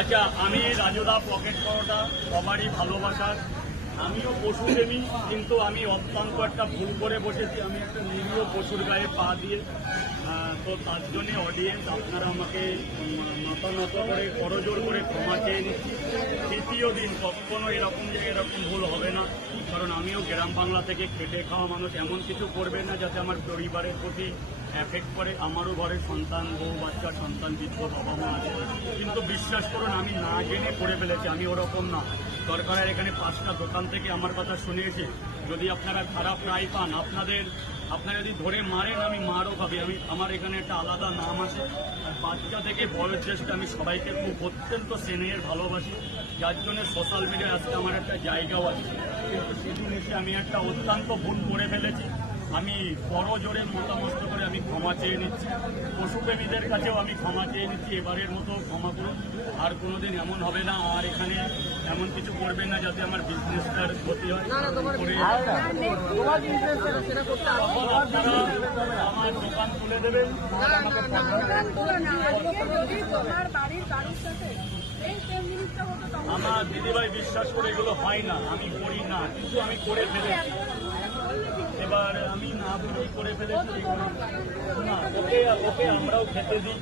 আচ্ছা, আমি রাজুদা পকেট পরোটা সবারই ভালোবাসার, আমিও পশুপ্রেমী, কিন্তু আমি অত্যন্ত একটা ভুল করে বসেছি। আমি একটা নিরীহ পশুর গায়ে পা দিয়ে, তো তার জন্যে অডিয়েন্স আপনারা আমাকে মাথা নত করে করজোর করে ক্ষমা চেয়ে নিচ্ছি। তৃতীয় দিন কখনো এরকম যে এরকম ভুল হবে না, কারণ আমিও গ্রাম বাংলা থেকে খেটে খাওয়া মানুষ। এমন কিছু করবে না যাতে আমার পরিবারের প্রতি এফেক্ট করে। আমারও ঘরে সন্তান, বউ বাচ্চা, সন্তান, বৃদ্ধ বাবা মা আছে, কিন্তু বিশ্বাস করুন আমি না জেনে করে ফেলেছি। আমি ওরকম না। সরকারের এখানে 5টা দোকান থেকে আমার কথা শুনিয়েছে, যদি আপনারা খারাপ রায় পান, আপনারা যদি ধরে মারেন, আমি মারও খাবি। আমার এখানে একটা আলাদা নাম আছে। আর বাচ্চা থেকে বয়োজ্যেষ্ঠ আমি সবাইকে খুব অত্যন্ত স্নেহের ভালোবাসি, যার জন্য সোশ্যাল মিডিয়ায় আজকে আমার একটা জায়গাও আছে। কিন্তু সেদিন এসে আমি একটা অত্যন্ত ভুল করে ফেলেছি। আমি বড় জোরে মতামত করে আমি ক্ষমা চেয়ে নিচ্ছি। পশুপ্রেমীদের কাছেও আমি ক্ষমা চেয়ে নিচ্ছি। এবারের মতো ক্ষমা করুন, আর কোনোদিন এমন হবে না। আর এখানে এমন কিছু করবেন না যাতে আমার বিজনেসটার ক্ষতি হয়। আমার দোকান তুলে দেবেন। আমার দিদিভাই বিশ্বাস করে এগুলো হয় না, আমি করি না, কিন্তু আমি করে ফেলেছি। এবার আমি না করে ফেলেছি না, ওকে আমরাও খেতে দিই।